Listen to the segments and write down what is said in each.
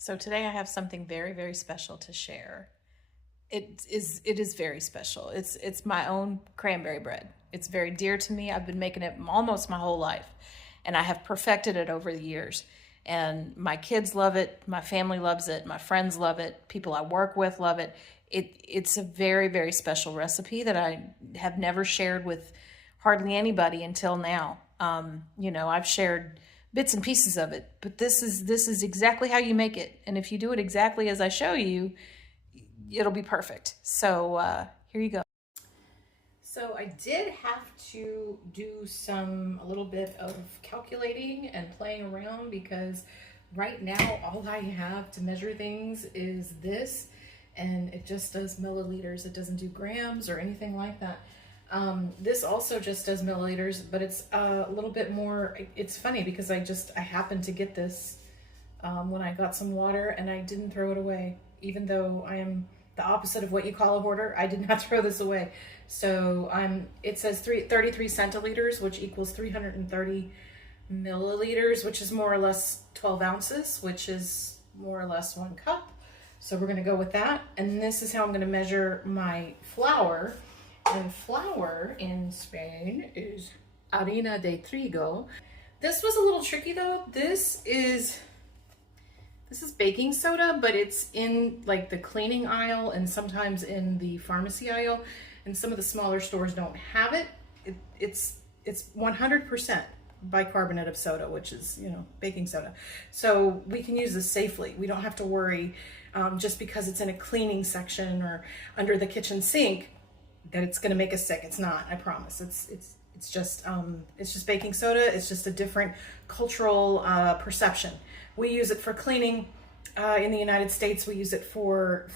So today I have something very, very special to share. It is very special. It's my own cranberry bread. It's very dear to me. I've been making it almost my whole life, and I have perfected it over the years. And my kids love it, my family loves it, my friends love it, people I work with love it. It's a very, very special recipe that I have never shared with hardly anybody until now. I've shared bits and pieces of it, but this is exactly how you make it. And if you do it exactly as I show you, it'll be perfect. So here you go. So I did have to do a little bit of calculating and playing around because right now all I have to measure things is this, and it just does milliliters. It doesn't do grams or anything like that. This also just does milliliters, but it's a little bit more. It's funny because I happened to get this when I got some water, and I didn't throw it away. Even though I am the opposite of what you call a hoarder, I did not throw this away. So it says 33 centiliters, which equals 330 milliliters, which is more or less 12 ounces, which is more or less 1 cup. So we're gonna go with that. And this is how I'm gonna measure my flour. And flour in Spain is harina de trigo. This was a little tricky though. This is baking soda, but it's in like the cleaning aisle and sometimes in the pharmacy aisle, and some of the smaller stores don't have it. It's 100% bicarbonate of soda, which is, baking soda. So we can use this safely. We don't have to worry just because it's in a cleaning section or under the kitchen sink that it's going to make us sick. It's not, I promise. It's just baking soda. It's just a different cultural perception. We use it for cleaning in the United States. We use it for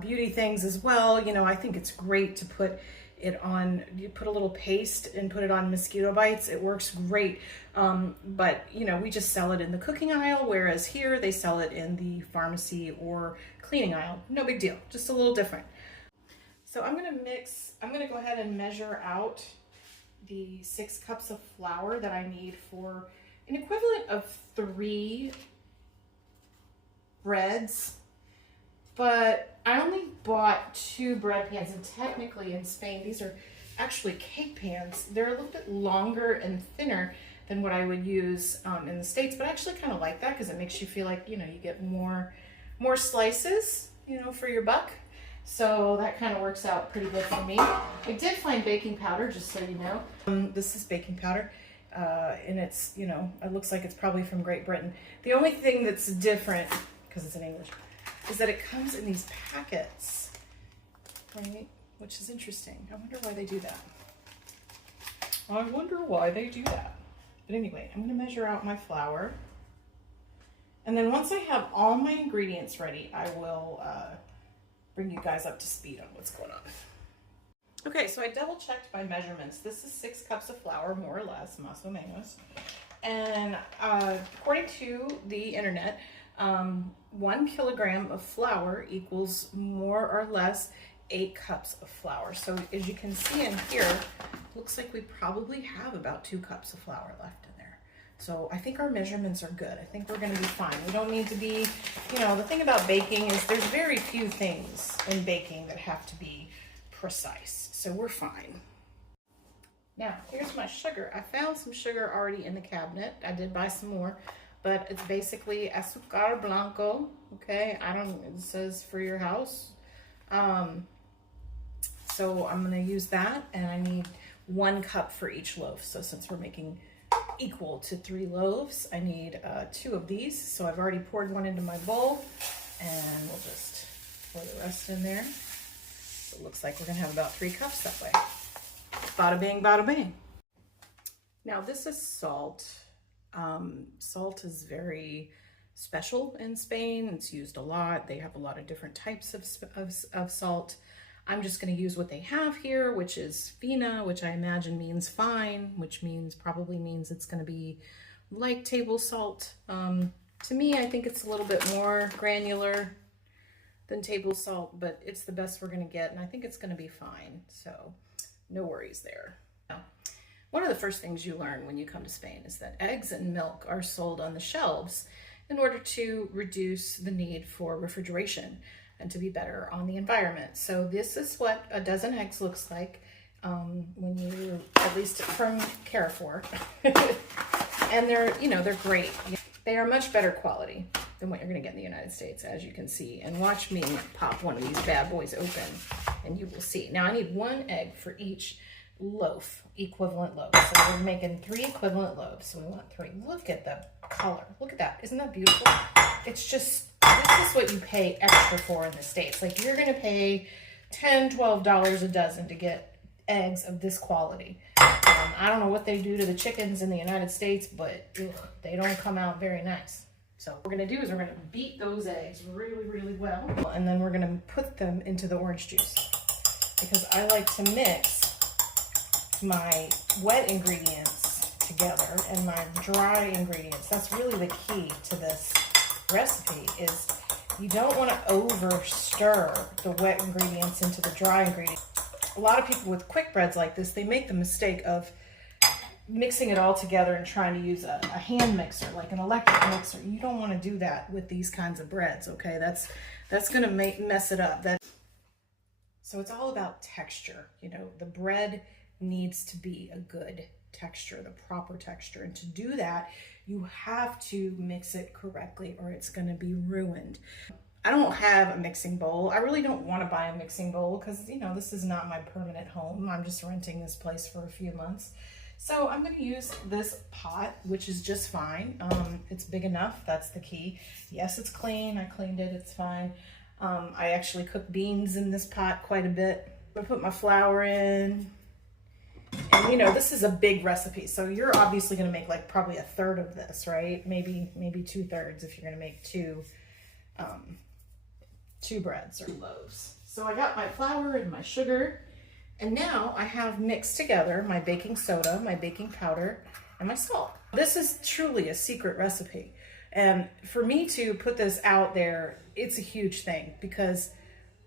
beauty things as well. I think it's great to put it on. You put a little paste and put it on mosquito bites. It works great. But we just sell it in the cooking aisle, whereas here they sell it in the pharmacy or cleaning aisle. No big deal, just a little different. So I'm gonna go ahead and measure out the 6 cups of flour that I need for an equivalent of 3 breads, but I only bought 2 bread pans, and technically in Spain, these are actually cake pans. They're a little bit longer and thinner than what I would use in the States, but I actually kind of like that because it makes you feel like, you get more slices, for your buck. So that kind of works out pretty good for me. I did find baking powder, just so you know. This is baking powder, and it's, it looks like it's probably from Great Britain. The only thing that's different, because it's in English, is that it comes in these packets, right? Which is interesting. I wonder why they do that. But anyway, I'm gonna measure out my flour. And then once I have all my ingredients ready, I will bring you guys up to speed on what's going on. Okay, so I double checked my measurements. This is 6 cups of flour, more or less, más o menos. And according to the internet, 1 kilogram of flour equals more or less 8 cups of flour. So as you can see in here, looks like we probably have about 2 cups of flour left in there. So I think our measurements are good. I think we're gonna be fine. We don't need to be, the thing about baking is there's very few things in baking that have to be precise. So we're fine. Now, here's my sugar. I found some sugar already in the cabinet. I did buy some more, but it's basically azúcar blanco, okay? It says for your house. So I'm gonna use that, and I need 1 cup for each loaf. So since we're making equal to 3 loaves, I need 2 of these. So I've already poured 1 into my bowl, and we'll just pour the rest in there. So it looks like we're gonna have about 3 cups that way. Bada bing, bada bing. Now this is salt. Salt is very special in Spain. It's used a lot. They have a lot of different types of salt. I'm just going to use what they have here, which is fina, which I imagine means fine, which probably means it's going to be like table salt. To me, I think it's a little bit more granular than table salt, but it's the best we're going to get, and I think it's going to be fine. So no worries there. Now, one of the first things you learn when you come to Spain is that eggs and milk are sold on the shelves, in order to reduce the need for refrigeration and to be better on the environment. So this is what a dozen eggs looks like when you, at least from Carrefour. And they're, you know, they're great. They are much better quality than what you're gonna get in the United States, as you can see. And watch me pop one of these bad boys open and you will see. Now I need 1 egg for each loaf, equivalent loaf. So we're making 3 equivalent loaves. So we want 3. Look at the color. Look at that. Isn't that beautiful? It's just, this is what you pay extra for in the States. Like you're gonna pay $10, $12 a dozen to get eggs of this quality. I don't know what they do to the chickens in the United States, but ugh, they don't come out very nice. So what we're gonna do is we're gonna beat those eggs really, really well. And then we're gonna put them into the orange juice because I like to mix my wet ingredients together and my dry ingredients. That's really the key to this recipe is you don't want to over stir the wet ingredients into the dry ingredients. A lot of people with quick breads like this, they make the mistake of mixing it all together and trying to use a hand mixer, like an electric mixer. You don't want to do that with these kinds of breads, okay? That's going to mess it up. So it's all about texture. You know, the bread needs to be a good texture, the proper texture. And to do that, you have to mix it correctly or it's going to be ruined. I don't have a mixing bowl. I really don't want to buy a mixing bowl because, you know, this is not my permanent home. I'm just renting this place for a few months. So I'm going to use this pot, which is just fine. It's big enough. That's the key. Yes, it's clean. I cleaned it. It's fine. I actually cook beans in this pot quite a bit. I put my flour in. And you know, this is a big recipe. So you're obviously going to make like probably a third of this, right? Maybe 2/3 if you're going to make two breads or loaves. So I got my flour and my sugar, and now I have mixed together my baking soda, my baking powder, and my salt. This is truly a secret recipe. And for me to put this out there, it's a huge thing because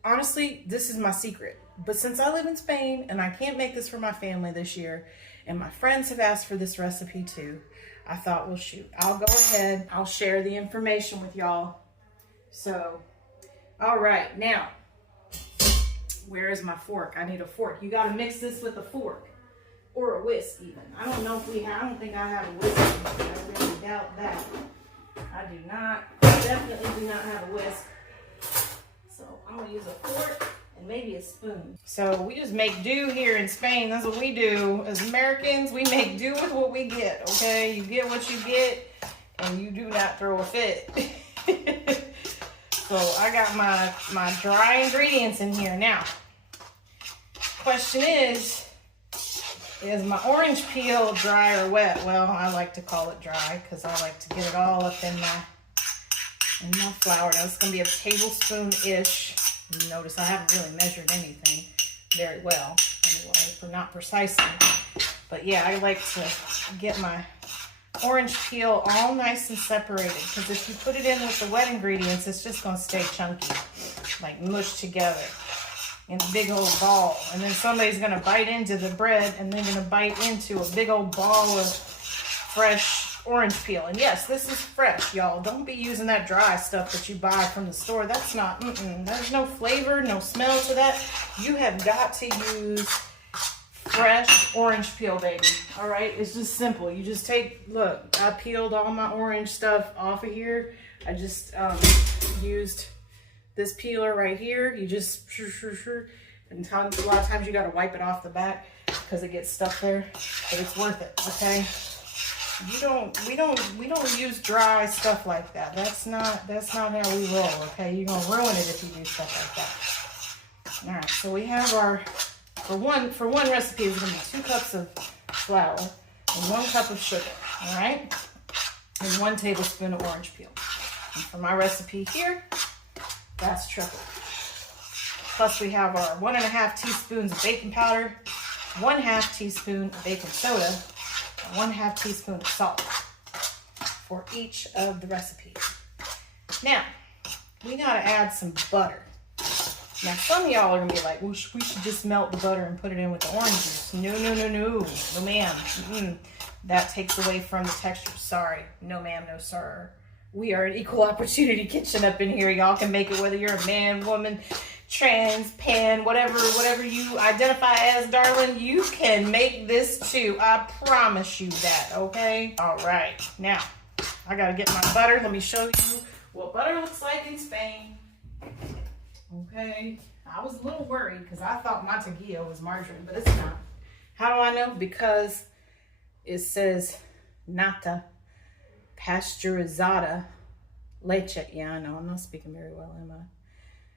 honestly, this is my secret. But since I live in Spain and I can't make this for my family this year, and my friends have asked for this recipe too, I thought, well, shoot, I'll go ahead. I'll share the information with y'all. So, all right, now, where is my fork? I need a fork. You got to mix this with a fork or a whisk even. I don't know if we have, I don't think I have a whisk. I really doubt that. I do not, definitely do not have a whisk. So I'm going to use a fork and maybe a spoon. So we just make do here in Spain. That's what we do. As Americans, we make do with what we get, okay? You get what you get and you do not throw a fit. So I got my dry ingredients in here. Now, question is my orange peel dry or wet? Well, I like to call it dry because I like to get it all up in my flour. Now it's going to be a tablespoon-ish. Notice I haven't really measured anything very well, anyway, not precisely. But yeah, I like to get my orange peel all nice and separated because if you put it in with the wet ingredients, it's just going to stay chunky, like mushed together in a big old ball. And then somebody's going to bite into the bread and they're going to bite into a big old ball of fresh orange peel. And yes, this is fresh, y'all. Don't be using that dry stuff that you buy from the store. That's not, there's no flavor, no smell to that. You have got to use fresh orange peel, baby. All right, it's just simple. You just look, I peeled all my orange stuff off of here. I just used this peeler right here. You just and a lot of times you got to wipe it off the back because it gets stuck there, but it's worth it. Okay, we don't use dry stuff like that. That's not how we roll. Okay, you're gonna ruin it if you do stuff like that. All right, so we have our for one recipe is gonna be 2 cups of flour and 1 cup of sugar. All right, and 1 tablespoon of orange peel. And for my recipe here, that's triple. Plus we have our 1.5 teaspoons of baking powder, 1/2 teaspoon of baking soda, and 1/2 teaspoon of salt for each of the recipes. Now, we gotta add some butter. Now, some of y'all are gonna be like, well, we should just melt the butter and put it in with the orange juice. No ma'am. That takes away from the texture. Sorry, no ma'am, no sir. We are an equal opportunity kitchen up in here. Y'all can make it whether you're a man, woman, trans, pan, whatever you identify as, darling. You can make this too. I promise you that, okay? All right, now I gotta get my butter. Let me show you what butter looks like in Spain. Okay, I was a little worried because I thought mantequilla was margarine, but it's not. How do I know? Because it says nata pasteurizada leche. Yeah, I know, I'm not speaking very well, am I?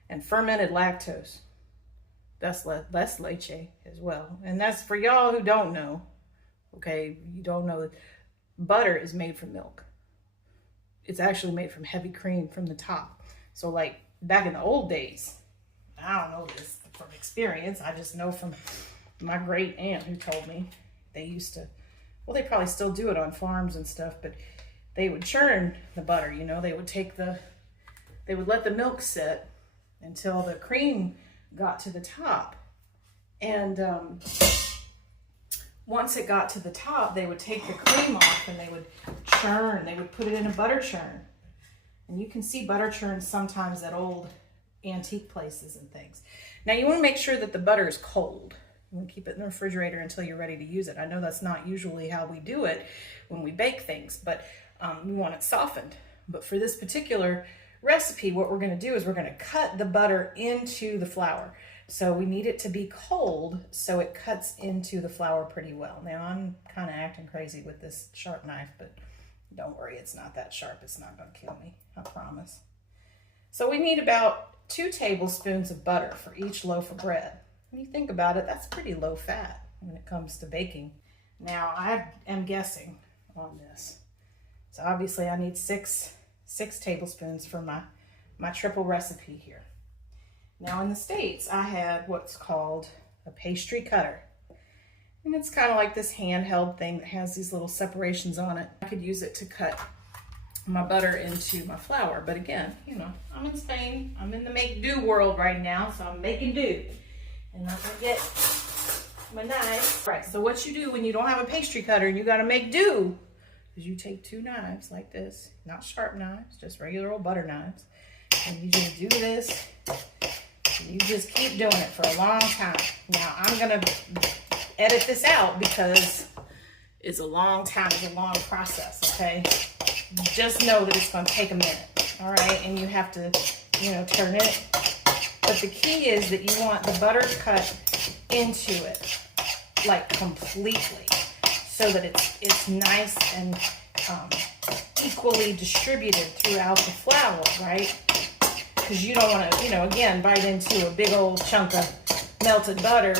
And fermented lactose. That's leche as well. And that's for y'all who don't know. Okay, you don't know that butter is made from milk. It's actually made from heavy cream from the top. So like back in the old days, I don't know this from experience. I just know from my great aunt who told me they used to, well, they probably still do it on farms and stuff, but they would churn the butter, you know, they would let the milk sit until the cream got to the top. And once it got to the top, they would take the cream off and they would churn. They would put it in a butter churn. And you can see butter churns sometimes at old antique places and things. Now you want to make sure that the butter is cold. You want to keep it in the refrigerator until you're ready to use it. I know that's not usually how we do it when we bake things, but we want it softened. But for this particular recipe, what we're going to do is we're going to cut the butter into the flour. So we need it to be cold so it cuts into the flour pretty well. Now I'm kind of acting crazy with this sharp knife, but don't worry, it's not that sharp. It's not going to kill me, I promise. So we need about 2 tablespoons of butter for each loaf of bread. When you think about it, that's pretty low fat when it comes to baking. Now I am guessing on this. So obviously I need six tablespoons for my triple recipe here. Now in the States, I had what's called a pastry cutter. And it's kind of like this handheld thing that has these little separations on it. I could use it to cut my butter into my flour. But again, you know, I'm in Spain. I'm in the make do world right now, so I'm making do. And I'm gonna get my knife. All right, so what you do when you don't have a pastry cutter and you gotta make do is you take 2 knives like this, not sharp knives, just regular old butter knives. And you just do this. And you just keep doing it for a long time. Now I'm gonna edit this out because it's a long time, it's a long process, okay? Just know that it's gonna take a minute, all right? And you have to, you know, turn it. But the key is that you want the butter cut into it, like completely, so that it's nice and equally distributed throughout the flour, right? Because you don't want to, you know, again, bite into a big old chunk of melted butter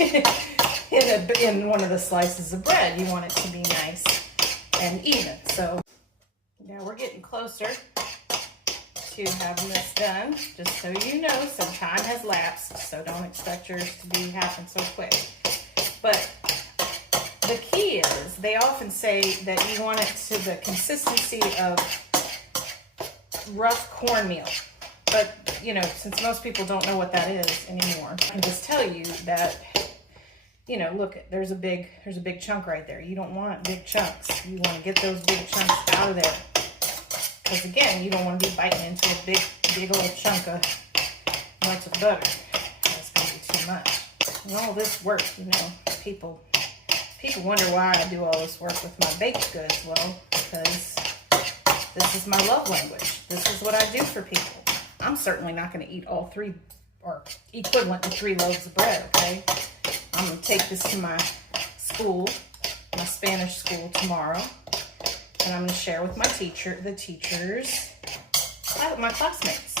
in one of the slices of bread. You want it to be nice and even. So now we're getting closer to having this done. Just so you know, some time has lapsed, so don't expect yours to be happen so quick. But the key is, they often say that you want it to the consistency of rough cornmeal. But, you know, since most people don't know what that is anymore, I can just tell you that, you know, look, there's a big chunk right there. You don't want big chunks. You want to get those big chunks out of there. Because again, you don't want to be biting into a big old chunk of melted butter. That's going to be too much. And all this work, you know, people wonder why I do all this work with my baked goods. Well, because this is my love language. This is what I do for people. I'm certainly not going to eat all 3 or equivalent to 3 loaves of bread, okay? I'm going to take this to my school, my Spanish school tomorrow, and I'm going to share with my teachers, my classmates.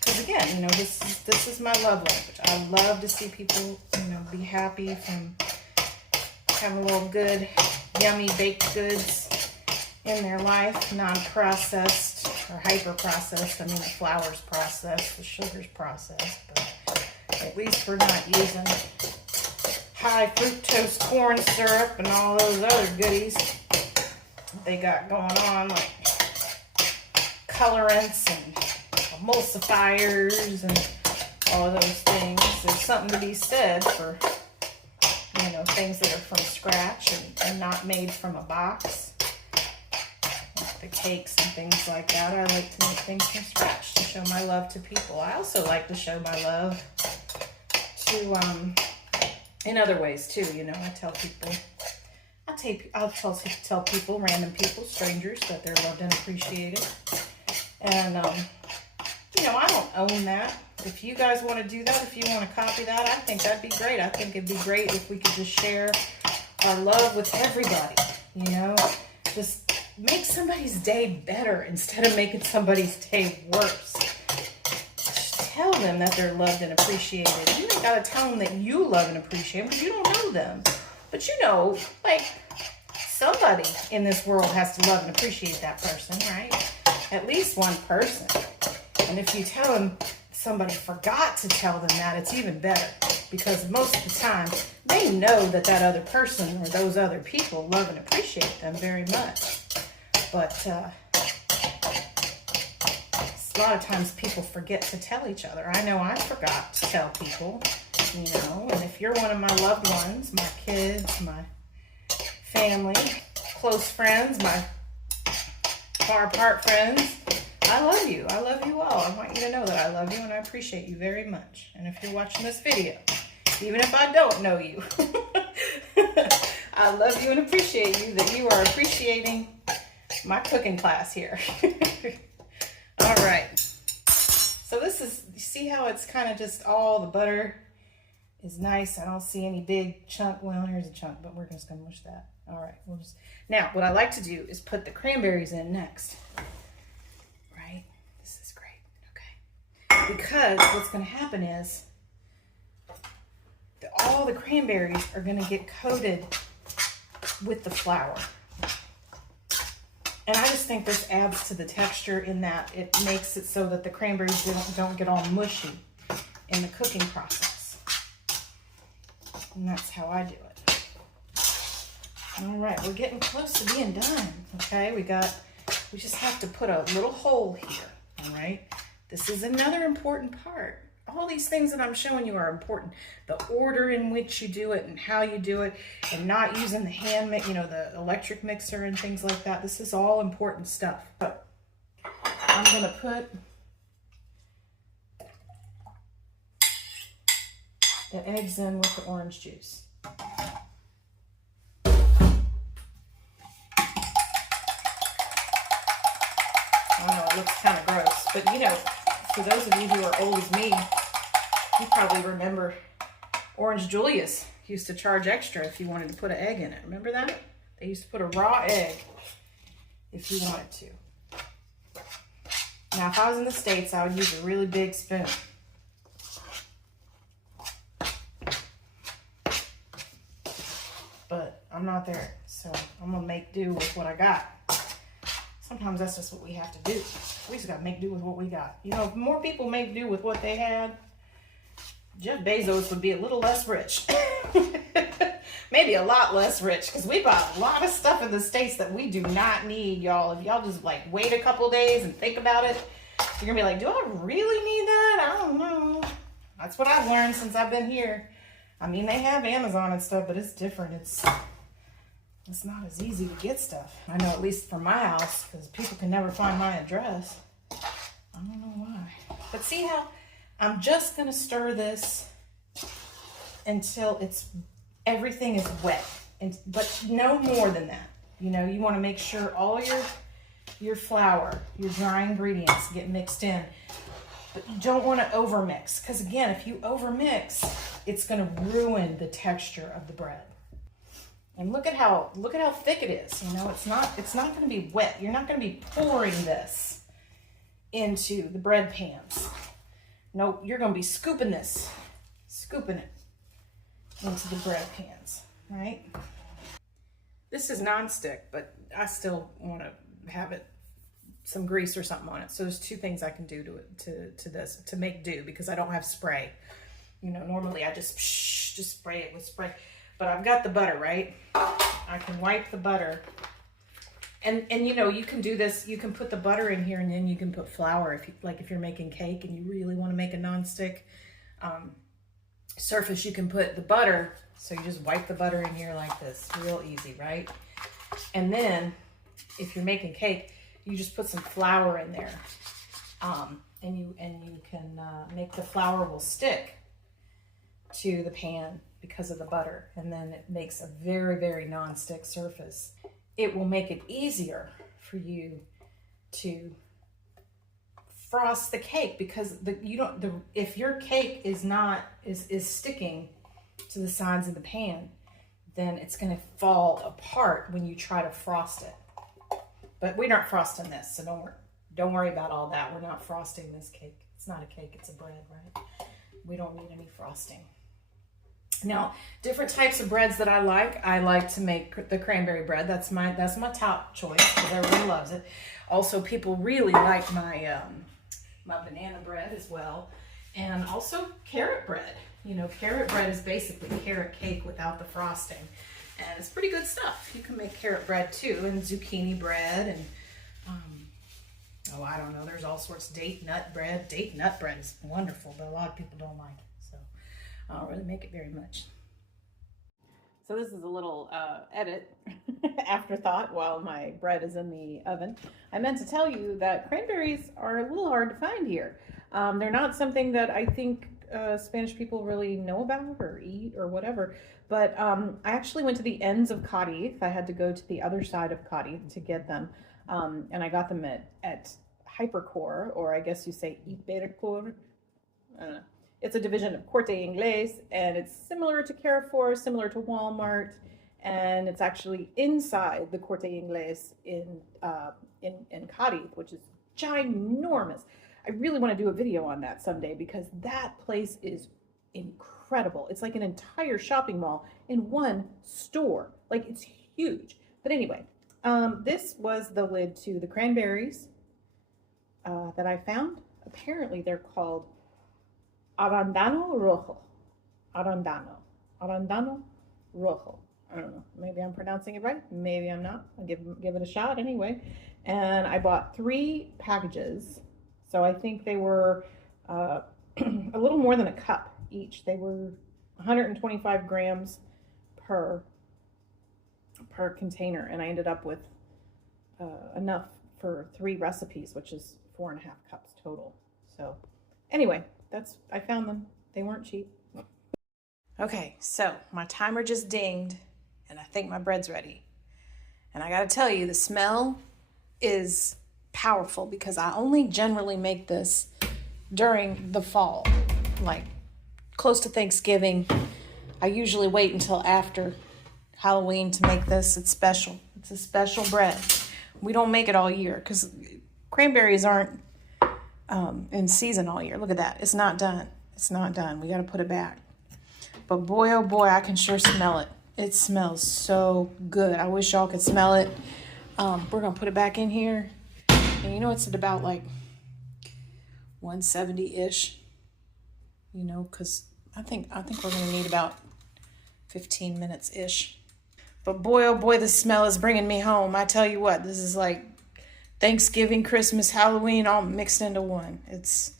Because again, you know, this is my love language. I love to see people, you know, be happy from having a little good, yummy baked goods in their life, non-processed or hyper-processed. I mean, the flour's processed, the sugar's processed, but at least we're not using high fructose corn syrup and all those other goodies they got going on, like colorants and emulsifiers and all of those things. There's something to be said for, you know, things that are from scratch and not made from a box. Of the cakes and things like that. I like to make things from scratch to show my love to people. I also like to show my love to, in other ways too, you know. I tell people, I'll tell people, random people, strangers, that they're loved and appreciated. And, you know, I don't own that. If you guys want to do that, if you want to copy that, I think that'd be great. I think it'd be great if we could just share our love with everybody, you know. Just make somebody's day better instead of making somebody's day worse. Just tell them that they're loved and appreciated. You ain't got to tell them that you love and appreciate them because you don't know them. But you know, like, somebody in this world has to love and appreciate that person, right? At least one person. And if you tell them somebody forgot to tell them that, it's even better, because most of the time they know that that other person or those other people love and appreciate them very much. But a lot of times people forget to tell each other. I know I forgot to tell people, you know. And if you're one of my loved ones, my kids, my family, close friends, my far apart friends, I love you. I love you all. I want you to know that I love you and I appreciate you very much. And if you're watching this video, even if I don't know you, I love you and appreciate you, that you are appreciating my cooking class here. All right. So this is, you see how it's kind of just all the butter is nice. I don't see any big chunk. Well, here's a chunk, but we're just going to mush that. All right. Now, what I like to do is put the cranberries in next. This is great. Okay. Because what's going to happen is all the cranberries are going to get coated with the flour. And I just think this adds to the texture in that it makes it so that the cranberries don't get all mushy in the cooking process. And that's how I do it. All right, we're getting close to being done. Okay, we just have to put a little hole here. All right, this is another important part. All these things that I'm showing you are important. The order in which you do it and how you do it, and not using the hand mix, you know, the electric mixer and things like that. This is all important stuff. But I'm gonna put the eggs in with the orange juice. I know it looks kind of gross, but you know, for those of you who are old as me, you probably remember Orange Julius used to charge extra if you wanted to put an egg in it. Remember that? They used to put a raw egg if you wanted to. Now, if I was in the States, I would use a really big spoon. But I'm not there, so I'm gonna make do with what I got. Sometimes that's just what we have to do. We just gotta make do with what we got. You know, if more people make do with what they had, Jeff Bezos would be a little less rich. Maybe a lot less rich, because we bought a lot of stuff in the States that we do not need, y'all. If y'all just like wait a couple days and think about it, you're gonna be like, do I really need that? I don't know. That's what I've learned since I've been here. I mean, they have Amazon and stuff, but it's different. It's not as easy to get stuff. I know, at least for my house, because people can never find my address. I don't know why. But see how I'm just gonna stir this until everything is wet, but no more than that. You know, you want to make sure all your flour, your dry ingredients get mixed in, but you don't want to overmix, because again, if you overmix, it's going to ruin the texture of the bread. And look at how thick it is. You know, it's not going to be wet. You're not going to be pouring this into the bread pans. No, you're going to be scooping it into the bread pans, right? This is nonstick, but I still want to have it some grease or something on it. So there's two things I can do to this to make do, because I don't have spray. You know, normally I just spray it with spray, but I've got the butter, right? I can wipe the butter. And you know, you can do this, you can put the butter in here, and then you can put flour if you're making cake and you really want to make a nonstick surface, you can put the butter. So you just wipe the butter in here like this, real easy, right? And then if you're making cake, you just put some flour in there, and you can make the flour will stick to the pan because of the butter, and then it makes a very, very non-stick surface. It will make it easier for you to frost the cake, because if your cake is sticking to the sides of the pan, then it's going to fall apart when you try to frost it. But we're not frosting this, so don't worry about all that. We're not frosting this cake. It's not a cake, it's a bread, right? We don't need any frosting. Now, different types of breads that I like to make the cranberry bread. That's my top choice because everyone loves it. Also, people really like my my banana bread as well, and also carrot bread. You know, carrot bread is basically carrot cake without the frosting, and it's pretty good stuff. You can make carrot bread too, and zucchini bread, and oh, I don't know, there's all sorts. Date nut bread. Date nut bread is wonderful, but a lot of people don't like it. I don't really make it very much. So this is a little edit afterthought while my bread is in the oven. I meant to tell you that cranberries are a little hard to find here. They're not something that I think Spanish people really know about or eat or whatever. But I actually went to the ends of Cadiz. I had to go to the other side of Cadiz to get them. And I got them at Hypercore, or I guess you say Hipercore. I don't know. It's a division of Corte Inglés, and it's similar to Carrefour, similar to Walmart, and it's actually inside the Corte Inglés in Cadiz, which is ginormous. I really want to do a video on that someday because that place is incredible. It's like an entire shopping mall in one store. Like, it's huge. But anyway, this was the lid to the cranberries that I found. Apparently, they're called Arandano Rojo. Arandano Rojo. I don't know. Maybe I'm pronouncing it right. Maybe I'm not. I'll give it a shot anyway. And I bought 3 packages. So I think they were a little more than a cup each. They were 125 grams per container. And I ended up with enough for 3 recipes, which is 4.5 cups total. So anyway, I found them. They weren't cheap. Okay, so my timer just dinged and I think my bread's ready. And I gotta tell you, the smell is powerful because I only generally make this during the fall, like close to Thanksgiving. I usually wait until after Halloween to make this. It's special. It's a special bread. We don't make it all year because cranberries aren't in season all year. Look at that. It's not done. It's not done. We got to put it back. But boy, oh boy, I can sure smell it. It smells so good. I wish y'all could smell it. We're going to put it back in here. And you know, it's at about like 170-ish, you know, because I think we're going to need about 15 minutes-ish. But boy, oh boy, the smell is bringing me home. I tell you what, this is like Thanksgiving, Christmas, Halloween, all mixed into one. This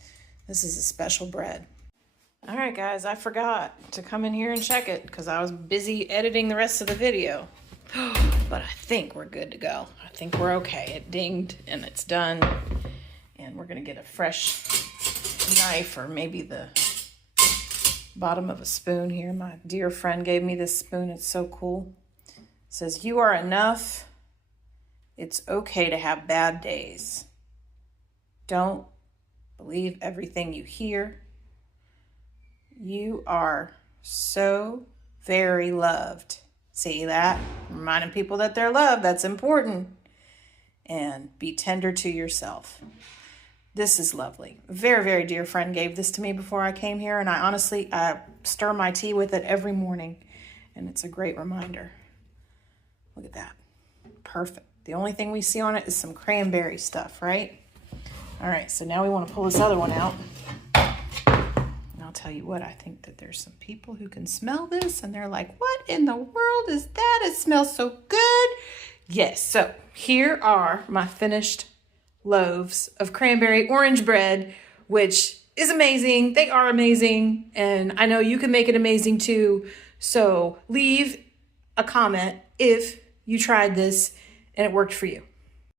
is a special bread. All right, guys, I forgot to come in here and check it because I was busy editing the rest of the video. But I think we're good to go. I think we're okay. It dinged and it's done. And we're gonna get a fresh knife or maybe the bottom of a spoon here. My dear friend gave me this spoon. It's so cool. It says, "You are enough. It's okay to have bad days. Don't believe everything you hear. You are so very loved." See that? Reminding people that they're loved. That's important. And be tender to yourself. This is lovely. A very, very dear friend gave this to me before I came here. And I stir my tea with it every morning. And it's a great reminder. Look at that. Perfect. The only thing we see on it is some cranberry stuff, right? All right, so now we want to pull this other one out. And I'll tell you what, I think that there's some people who can smell this and they're like, what in the world is that? It smells so good. Yes, so here are my finished loaves of cranberry orange bread, which is amazing. They are amazing. And I know you can make it amazing too. So leave a comment if you tried this and it worked for you.